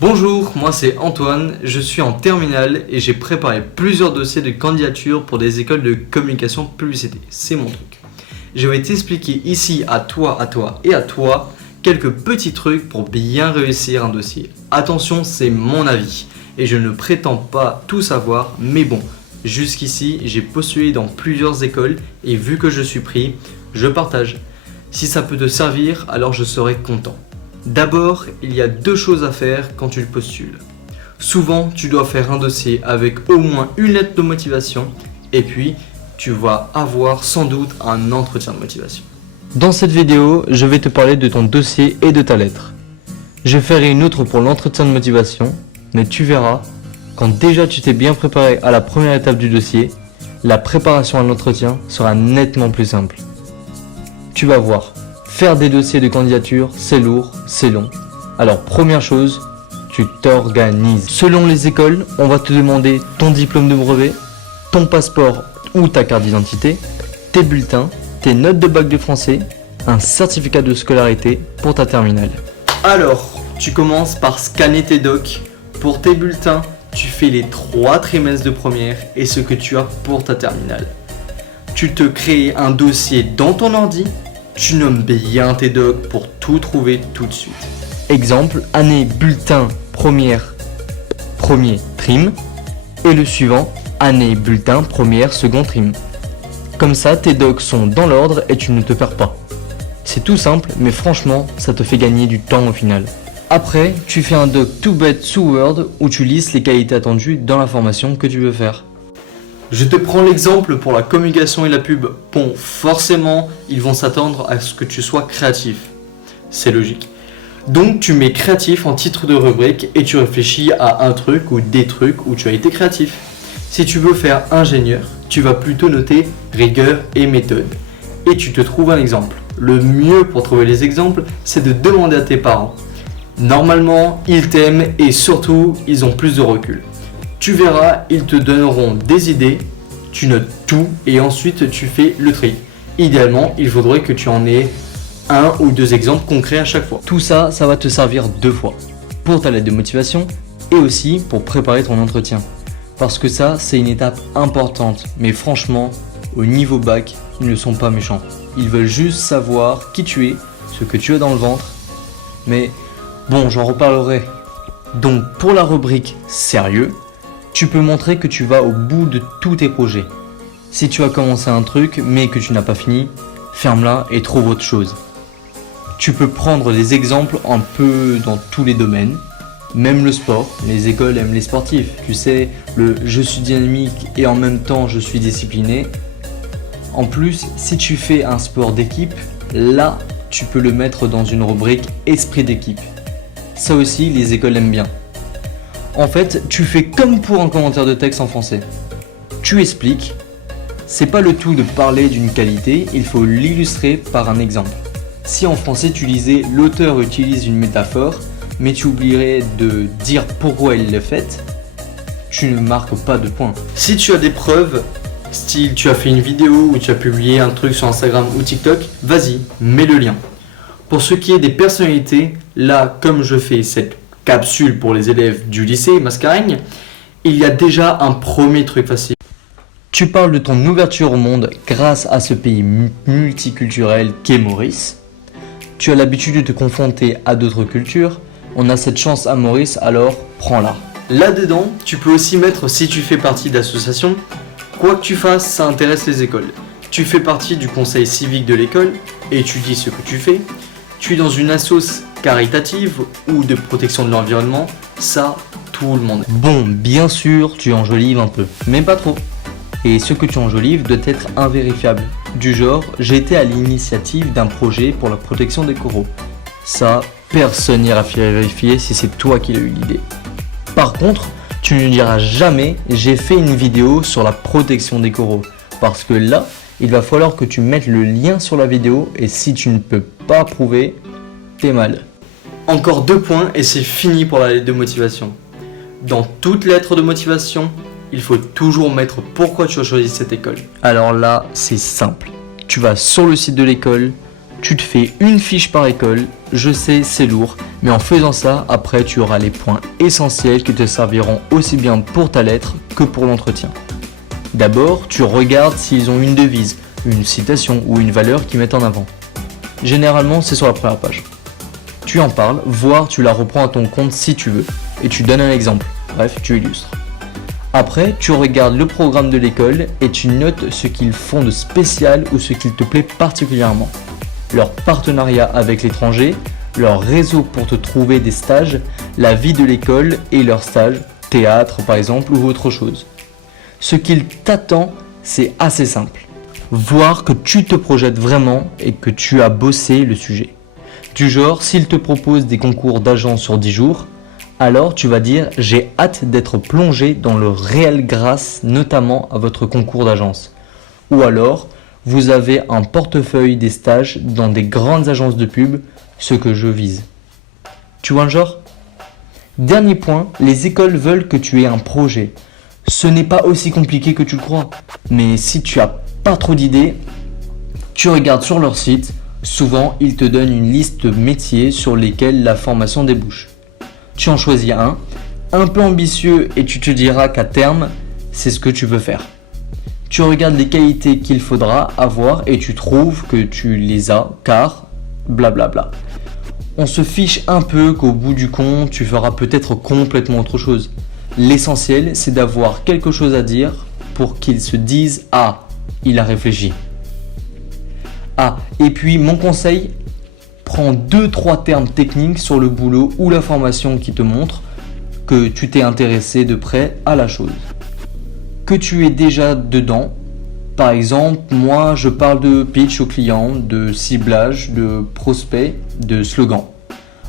Bonjour, moi c'est Antoine, je suis en terminale et j'ai préparé plusieurs dossiers de candidature pour des écoles de communication publicité. C'est mon truc. Je vais t'expliquer ici à toi et à toi quelques petits trucs pour bien réussir un dossier. Attention, c'est mon avis et je ne prétends pas tout savoir, mais bon, jusqu'ici j'ai postulé dans plusieurs écoles et vu que je suis pris, je partage. Si ça peut te servir, alors je serai content. D'abord, il y a deux choses à faire quand tu postules. Souvent, tu dois faire un dossier avec au moins une lettre de motivation et puis tu vas avoir sans doute un entretien de motivation. Dans cette vidéo, je vais te parler de ton dossier et de ta lettre. Je ferai une autre pour l'entretien de motivation, mais tu verras, quand déjà tu t'es bien préparé à la première étape du dossier, la préparation à l'entretien sera nettement plus simple. Tu vas voir. Faire des dossiers de candidature, c'est lourd, c'est long. Alors première chose, tu t'organises. Selon les écoles, on va te demander ton diplôme de brevet, ton passeport ou ta carte d'identité, tes bulletins, tes notes de bac de français, un certificat de scolarité pour ta terminale. Alors, tu commences par scanner tes docs. Pour tes bulletins, tu fais les 3 trimestres de première et ce que tu as pour ta terminale. Tu te crées un dossier dans ton ordi. Tu nommes bien tes docs pour tout trouver tout de suite. Exemple, année bulletin premier trim et le suivant, année bulletin second trim. Comme ça, tes docs sont dans l'ordre et tu ne te perds pas. C'est tout simple, mais franchement, ça te fait gagner du temps au final. Après, tu fais un doc tout bête sous Word où tu listes les qualités attendues dans la formation que tu veux faire. Je te prends l'exemple pour la communication et la pub. Bon, forcément, ils vont s'attendre à ce que tu sois créatif. C'est logique. Donc, tu mets créatif en titre de rubrique et tu réfléchis à un truc ou des trucs où tu as été créatif. Si tu veux faire ingénieur, tu vas plutôt noter rigueur et méthode. Et tu te trouves un exemple. Le mieux pour trouver les exemples, c'est de demander à tes parents. Normalement, ils t'aiment et surtout, ils ont plus de recul. Tu verras, ils te donneront des idées, tu notes tout et ensuite tu fais le tri. Idéalement, il faudrait que tu en aies 1 ou 2 exemples concrets à chaque fois. Tout ça, ça va te servir 2 fois. Pour ta lettre de motivation et aussi pour préparer ton entretien. Parce que ça, c'est une étape importante. Mais franchement, au niveau bac, ils ne sont pas méchants. Ils veulent juste savoir qui tu es, ce que tu as dans le ventre. Mais bon, j'en reparlerai. Donc pour la rubrique sérieux, tu peux montrer que tu vas au bout de tous tes projets. Si tu as commencé un truc mais que tu n'as pas fini, ferme-la et trouve autre chose. Tu peux prendre des exemples un peu dans tous les domaines, même le sport. Les écoles aiment les sportifs. Tu sais, le je suis dynamique et en même temps je suis discipliné. En plus, si tu fais un sport d'équipe, là, tu peux le mettre dans une rubrique esprit d'équipe. Ça aussi, les écoles aiment bien. En fait, tu fais comme pour un commentaire de texte en français. Tu expliques. C'est pas le tout de parler d'une qualité, il faut l'illustrer par un exemple. Si en français tu lisais l'auteur utilise une métaphore, mais tu oublierais de dire pourquoi il l'a faite, tu ne marques pas de points. Si tu as des preuves, style tu as fait une vidéo ou tu as publié un truc sur Instagram ou TikTok, vas-y, mets le lien. Pour ce qui est des personnalités, là, comme je fais cette capsule pour les élèves du lycée Mascareigne, il y a déjà un premier truc facile. Tu parles de ton ouverture au monde grâce à ce pays multiculturel qu'est Maurice. Tu as l'habitude de te confronter à d'autres cultures. On a cette chance à Maurice, alors prends-la. Là-dedans, tu peux aussi mettre si tu fais partie d'associations. Quoi que tu fasses, ça intéresse les écoles. Tu fais partie du conseil civique de l'école et tu dis ce que tu fais. Tu es dans une assoce caritative ou de protection de l'environnement, ça, tout le monde. Bon, bien sûr, tu enjolives un peu, mais pas trop. Et ce que tu enjolives doit être invérifiable. Du genre, j'ai été à l'initiative d'un projet pour la protection des coraux. Ça, personne n'ira vérifier si c'est toi qui as eu l'idée. Par contre, tu ne diras jamais, j'ai fait une vidéo sur la protection des coraux. Parce que là, il va falloir que tu mettes le lien sur la vidéo et si tu ne peux pas prouver, t'es mal. Encore 2 points et c'est fini pour la lettre de motivation. Dans toute lettre de motivation, il faut toujours mettre pourquoi tu as choisi cette école. Alors là, c'est simple. Tu vas sur le site de l'école, tu te fais une fiche par école, je sais c'est lourd, mais en faisant ça, après tu auras les points essentiels qui te serviront aussi bien pour ta lettre que pour l'entretien. D'abord, tu regardes s'ils ont une devise, une citation ou une valeur qu'ils mettent en avant. Généralement, c'est sur la première page. Tu en parles, voire tu la reprends à ton compte si tu veux, et tu donnes un exemple, bref, tu illustres. Après, tu regardes le programme de l'école et tu notes ce qu'ils font de spécial ou ce qu'il te plaît particulièrement. Leur partenariat avec l'étranger, leur réseau pour te trouver des stages, la vie de l'école et leurs stages, théâtre par exemple ou autre chose. Ce qu'il t'attend, c'est assez simple. Voir que tu te projettes vraiment et que tu as bossé le sujet. Du genre, s'il te propose des concours d'agents sur 10 jours, alors tu vas dire « j'ai hâte d'être plongé dans le réel grâce notamment à votre concours d'agence ». Ou alors, vous avez un portefeuille des stages dans des grandes agences de pub, ce que je vise. Tu vois le genre ? Dernier point, les écoles veulent que tu aies un projet. Ce n'est pas aussi compliqué que tu le crois, mais si tu n'as pas trop d'idées, tu regardes sur leur site, souvent ils te donnent une liste de métiers sur lesquels la formation débouche. Tu en choisis un peu ambitieux et tu te diras qu'à terme, c'est ce que tu veux faire. Tu regardes les qualités qu'il faudra avoir et tu trouves que tu les as car blablabla. On se fiche un peu qu'au bout du compte, tu feras peut-être complètement autre chose. L'essentiel, c'est d'avoir quelque chose à dire pour qu'ils se disent « Ah, il a réfléchi ». Ah, et puis mon conseil, prends 2-3 termes techniques sur le boulot ou la formation qui te montrent que tu t'es intéressé de près à la chose. Que tu es déjà dedans. Par exemple, moi je parle de pitch au client, de ciblage, de prospect, de slogan.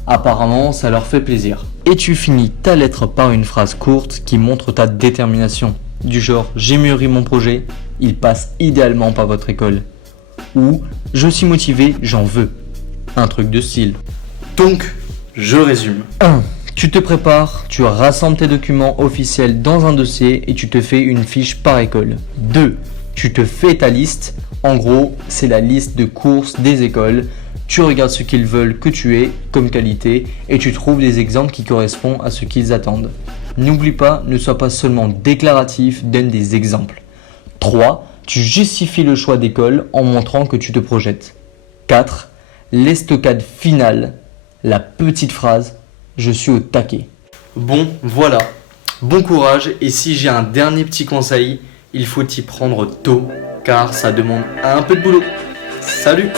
Apparemment, ça leur fait plaisir. Et tu finis ta lettre par une phrase courte qui montre ta détermination. Du genre, j'ai mûri mon projet, il passe idéalement par votre école. Ou, je suis motivé, j'en veux. Un truc de style. Donc, je résume. 1. Tu te prépares, tu rassembles tes documents officiels dans un dossier et tu te fais une fiche par école. 2. Tu te fais ta liste. En gros, c'est la liste de courses des écoles. Tu regardes ce qu'ils veulent que tu aies comme qualité et tu trouves des exemples qui correspondent à ce qu'ils attendent. N'oublie pas, ne sois pas seulement déclaratif, donne des exemples. 3. Tu justifies le choix d'école en montrant que tu te projettes. 4. L'estocade finale, la petite phrase « Je suis au taquet ». Bon, voilà. Bon courage et si j'ai un dernier petit conseil, il faut y prendre tôt car ça demande un peu de boulot. Salut!